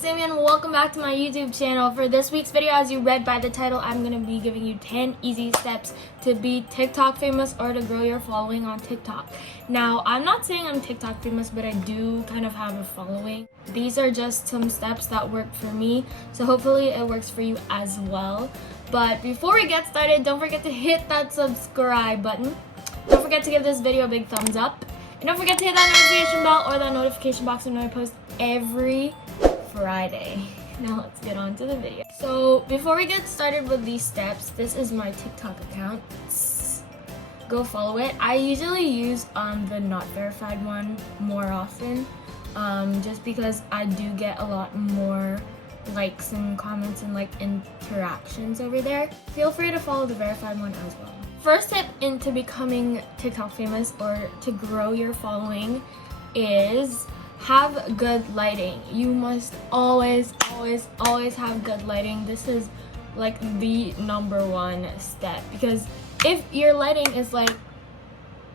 Sammie and welcome back to my YouTube channel. For this week's video, as you read by the title, I'm going to be giving you 10 easy steps to be TikTok famous or to grow your following on TikTok. Now, I'm not saying I'm TikTok famous, but I do kind of have a following. These are just some steps that work for me, so hopefully it works for you as well. But before we get started, don't forget to hit that subscribe button. Don't forget to give this video a big thumbs up. And don't forget to hit that notification bell or that notification box when I post every Friday. Now let's get on to the video. So before we get started with these steps, this is my TikTok account. Go follow it. I usually use the not verified one more often, just because I do get a lot more likes and comments and like interactions over there. Feel free to follow the verified one as well. First tip into becoming TikTok famous or to grow your following is have good lighting. You must always have good lighting. This is like the #1 step, because if your lighting is like,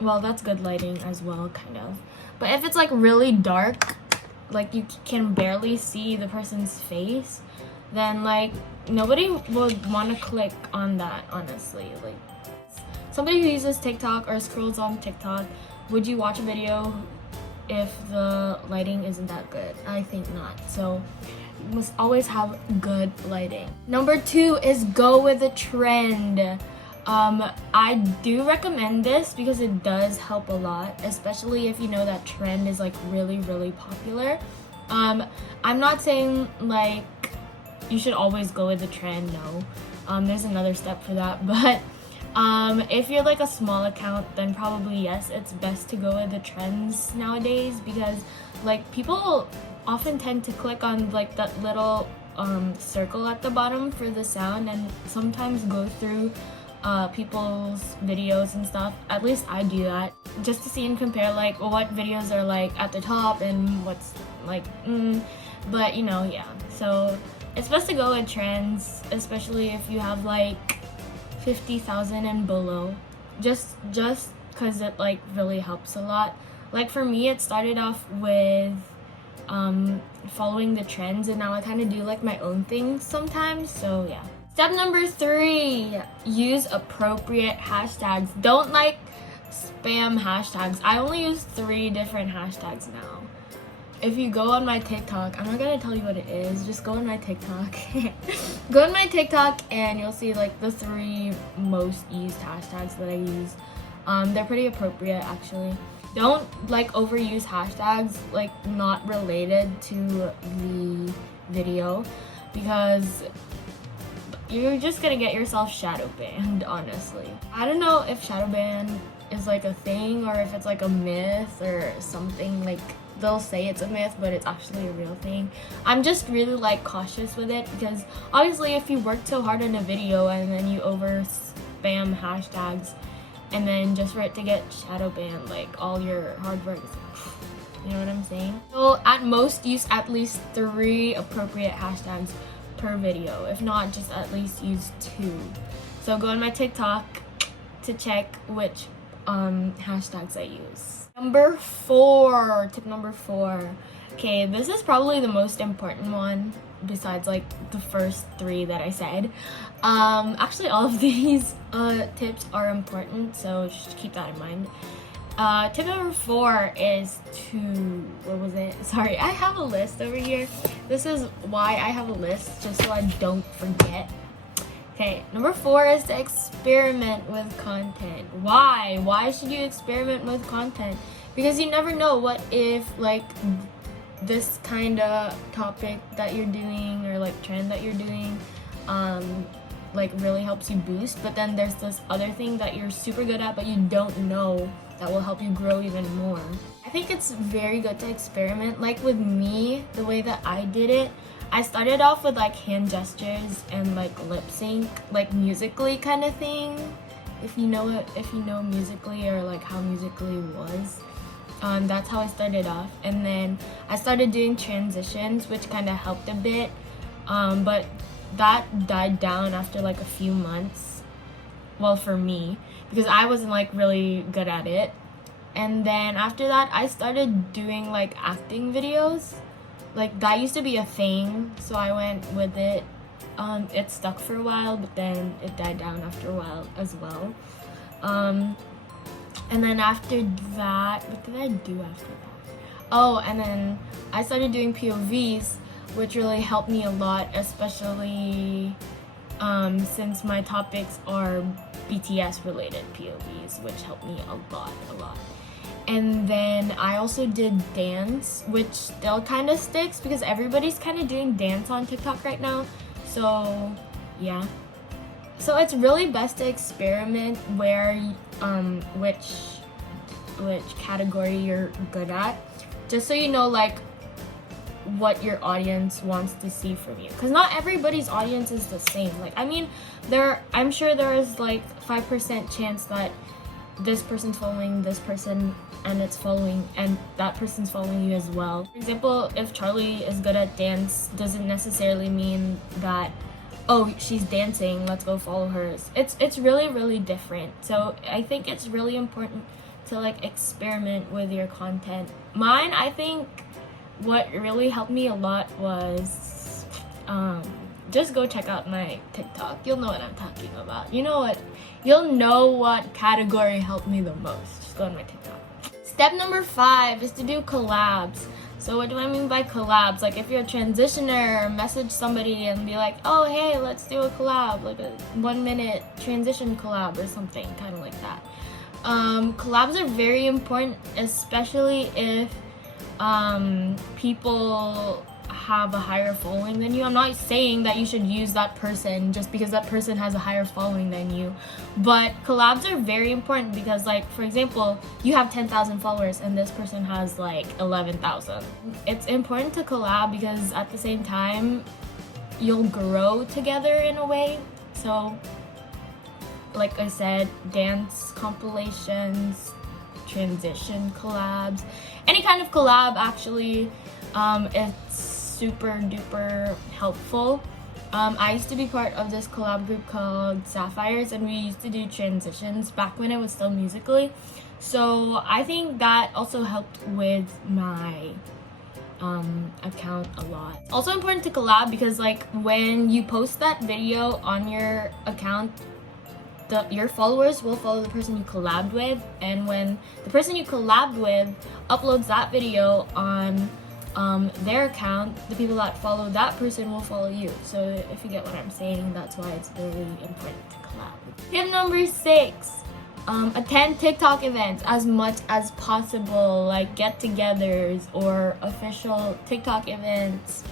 well, that's good lighting as well, kind of. But if it's like really dark, like you can barely see the person's face, then like nobody would want to click on that, honestly. Like, somebody who uses TikTok or scrolls on TikTok, would you watch a video if the lighting isn't that good? I think not. So you must always have good lighting. #2 is go with the trend. I do recommend this because it does help a lot, especially if you know that trend is like really popular. I'm not saying like you should always go with the trend, no. There's another step for that, but if you're like a small account, then probably yes, it's best to go with the trends nowadays, because like people often tend to click on like that little circle at the bottom for the sound, and sometimes go through people's videos and stuff. At least I do that, just to see and compare like what videos are like at the top and what's like but you know, yeah, so it's best to go with trends, especially if you have like 50,000 and below, just because it like really helps a lot. Like for me, it started off with following the trends, and now I kind of do like my own things sometimes, so yeah. Step #3, use appropriate hashtags. Don't like spam hashtags. I only use 3 different hashtags now. If you go on my TikTok, I'm not gonna tell you what it is, just go on my TikTok. Go on my TikTok and you'll see like the 3 most used hashtags that I use. They're pretty appropriate actually. Don't like overuse hashtags like not related to the video, because you're just gonna get yourself shadow banned, honestly. I don't know if shadow ban is like a thing or if it's like a myth or something. Like they'll say it's a myth, but it's actually a real thing. I'm just really like cautious with it, because obviously if you worked so hard in a video and then you over spam hashtags and then just for it to get shadow banned, like all your hard work is, you know what I'm saying? So at most use at least 3 appropriate hashtags per video. If not, just at least use 2. So go on my TikTok to check which hashtags I use. Tip number 4. Okay, this is probably the most important one besides like the first 3 that I said. Actually all of these tips are important, so just keep that in mind. Tip number 4 is to, what was it? Sorry, I have a list over here. This is why I have a list, just so I don't forget. Okay, number 4 is to experiment with content. Why? Why should you experiment with content? Because you never know what if like this kind of topic that you're doing or like trend that you're doing like really helps you boost, but then there's this other thing that you're super good at but you don't know that will help you grow even more. I think it's very good to experiment. Like with me, the way that I did it, I started off with like hand gestures and like lip sync, like Musically kind of thing. If you know it, if you know Musically or like how Musically was, that's how I started off. And then I started doing transitions, which kind of helped a bit, but that died down after like a few months. Well, for me, because I wasn't like really good at it. And then after that, I started doing like acting videos. like that used to be a thing, so I went with it. It stuck for a while, but then it died down after a while as well. And then after that, what did I do after that? Oh, and then I started doing POVs, which really helped me a lot, especially since my topics are BTS related POVs, which helped me a lot. And then I also did dance, which still kind of sticks because everybody's kind of doing dance on TikTok right now. So yeah. So it's really best to experiment where which category you're good at, just so you know like what your audience wants to see from you, because not everybody's audience is the same. Like, I mean, I'm sure there is like 5% chance that this person's following this person and that person's following you as well. For example, if Charlie is good at dance, doesn't necessarily mean that, oh, she's dancing, let's go follow hers. It's really different. So I think it's really important to like experiment with your content. Mine, I think what really helped me a lot was just go check out my TikTok. You'll know what I'm talking about. You'll know what category helped me the most. Just go on my TikTok. Step number 5 is to do collabs. So what do I mean by collabs? Like, if you're a transitioner, message somebody and be like, oh hey, let's do a collab, like a 1-minute transition collab or something, kind of like that. Collabs are very important, especially if people have a higher following than you. I'm not saying that you should use that person just because that person has a higher following than you, but collabs are very important because, like, for example, you have 10,000 followers and this person has like 11,000. It's important to collab because at the same time you'll grow together in a way. So like I said, dance compilations, transition collabs, any kind of collab actually, it's super duper helpful. I used to be part of this collab group called Sapphires, and we used to do transitions back when it was still Musically. So I think that also helped with my account a lot. Also important to collab because, like, when you post that video on your account, your followers will follow the person you collabed with, and when the person you collabed with uploads that video on their account, the people that follow that person will follow you. So if you get what I'm saying, that's why it's very important to collab. Tip number 6, attend TikTok events as much as possible, like get-togethers or official TikTok events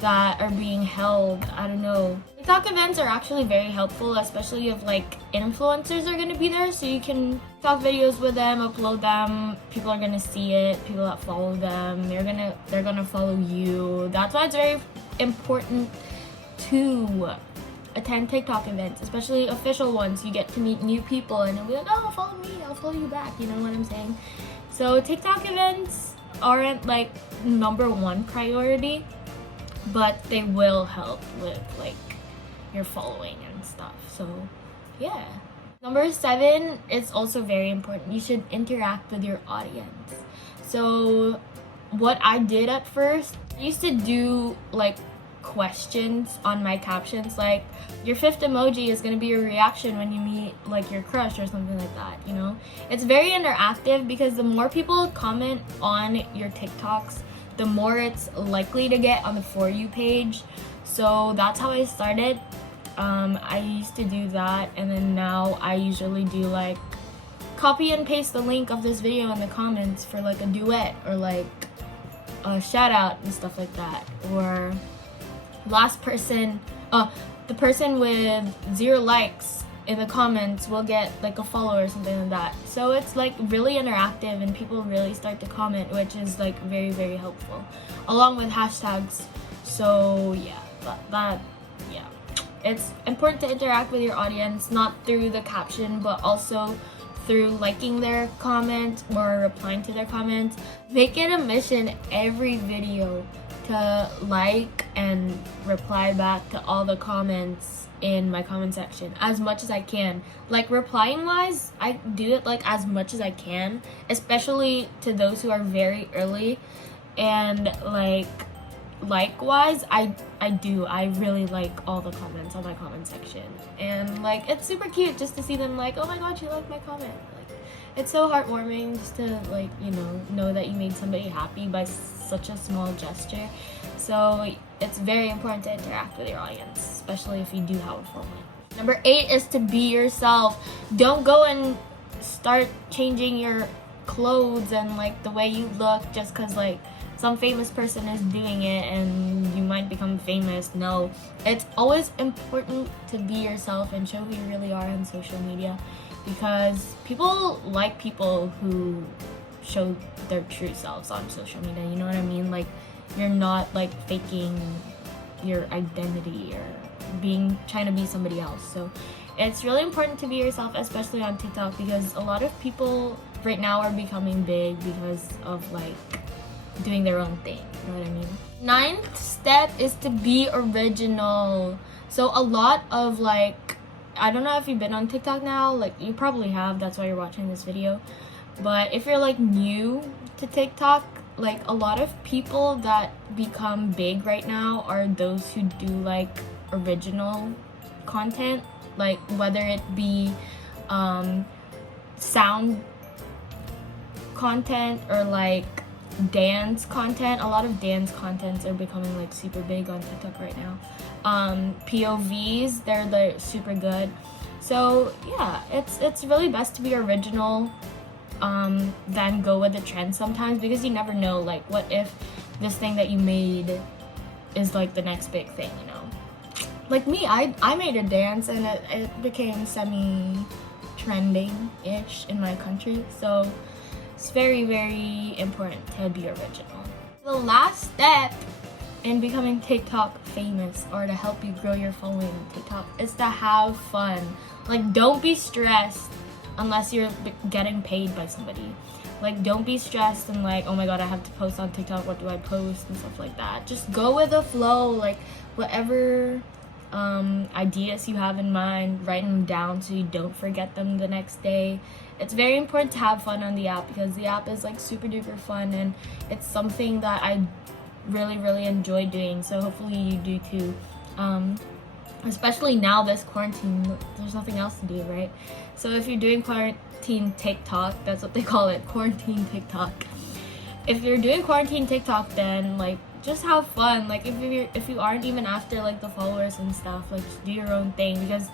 that are being held. I don't know. TikTok events are actually very helpful, especially if like influencers are gonna be there, so you can talk videos with them, upload them, people are gonna see it, people that follow them, they're gonna follow you. That's why it's very important to attend TikTok events, especially official ones. You get to meet new people and you'll be like, oh, follow me, I'll follow you back, you know what I'm saying? So TikTok events aren't like #1 priority, but they will help with like your following and stuff. So yeah. Number 7 is also very important. You should interact with your audience. So what I did at first, I used to do like questions on my captions, like your 5th emoji is going to be your reaction when you meet like your crush or something like that, you know? It's very interactive because the more people comment on your TikToks, the more it's likely to get on the For You page. So that's how I started. I used to do that, and then now I usually do like copy and paste the link of this video in the comments for like a duet or like a shout out and stuff like that. Or last person, the person with 0 likes in the comments will get like a follow or something like that. So it's like really interactive and people really start to comment, which is like very helpful, along with hashtags. So yeah, yeah, it's important to interact with your audience, not through the caption but also through liking their comment or replying to their comments. Make it a mission every video to like and reply back to all the comments in my comment section as much as I can. Like, replying wise, I do it like as much as I can, especially to those who are very early, and like like-wise, I really like all the comments on my comment section, and like it's super cute just to see them like, oh my god, you like my comment. Like, it's so heartwarming just to like, you know that you made somebody happy by such a small gesture. So it's very important to interact with your audience, especially if you do have a following. Number 8 is to be yourself. Don't go and start changing your clothes and like the way you look just because like some famous person is doing it and you might become famous. No, it's always important to be yourself and show who you really are on social media, because people like people who show their true selves on social media. You know what I mean? Like, you're not like faking your identity or trying to be somebody else. So it's really important to be yourself, especially on TikTok, because a lot of people right now are becoming big because of like doing their own thing. You know what I mean? 9th step is to be original. So a lot of like, I don't know if you've been on TikTok now, like you probably have, that's why you're watching this video. But if you're like new to TikTok, like a lot of people that become big right now are those who do like original content, like whether it be sound content or like dance content. A lot of dance contents are becoming like super big on TikTok right now. POVs, they're like super good. So yeah, it's really best to be original than go with the trend sometimes, because you never know, like what if this thing that you made is like the next big thing, you know? Like me, I made a dance and it became semi-trending-ish in my country. So it's very, very important to be original. The last step in becoming TikTok famous, or to help you grow your following on TikTok, is to have fun. Like, don't be stressed unless you're getting paid by somebody. Like, don't be stressed and like, oh my god, I have to post on TikTok, what do I post, and stuff like that. Just go with the flow. Like, whatever ideas you have in mind, write them down so you don't forget them the next day. It's very important to have fun on the app, because the app is like super duper fun, and it's something that I really, really enjoy doing. So hopefully you do too. Especially now, this quarantine, there's nothing else to do, right? So if you're doing quarantine TikTok, that's what they call it, quarantine TikTok. If you're doing quarantine TikTok, then like just have fun. Like if you aren't even after like the followers and stuff, like just do your own thing, because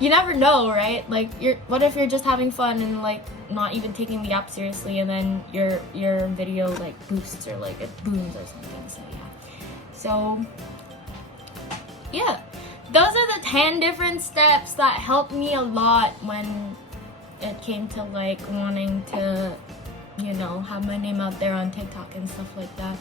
you never know, right? Like, what if you're just having fun and like not even taking the app seriously, and then your video like boosts or like it booms or something. So yeah, those are the 10 different steps that helped me a lot when it came to like wanting to, you know, have my name out there on TikTok and stuff like that.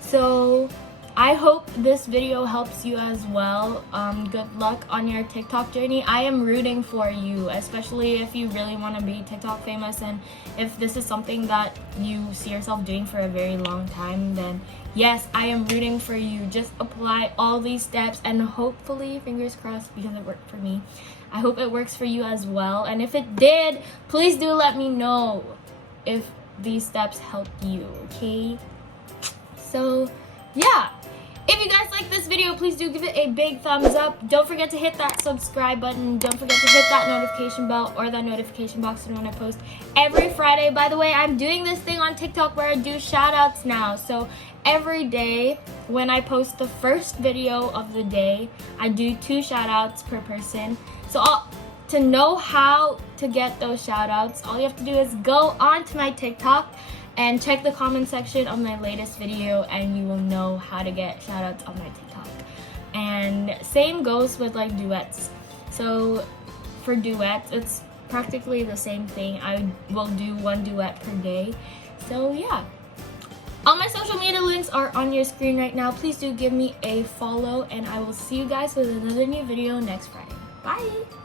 So I hope this video helps you as well. Good luck on your TikTok journey. I am rooting for you, especially if you really want to be TikTok famous, and if this is something that you see yourself doing for a very long time, then yes, I am rooting for you. Just apply all these steps, and hopefully, fingers crossed, because it worked for me, I hope it works for you as well. And if it did, please do let me know if these steps helped you, okay? So yeah, if you guys like this video, please do give it a big thumbs up. Don't forget to hit that subscribe button. Don't forget to hit that notification bell or that notification box when I post every Friday. By the way, I'm doing this thing on TikTok where I do shout outs now. So every day when I post the first video of the day, I do 2 shout outs per person. So to know how to get those shout outs, all you have to do is go onto my TikTok and check the comment section of my latest video, and you will know how to get shoutouts on my TikTok. And same goes with like duets. So for duets, it's practically the same thing. I will do 1 duet per day. So yeah, all my social media links are on your screen right now. Please do give me a follow, and I will see you guys with another new video next Friday. Bye!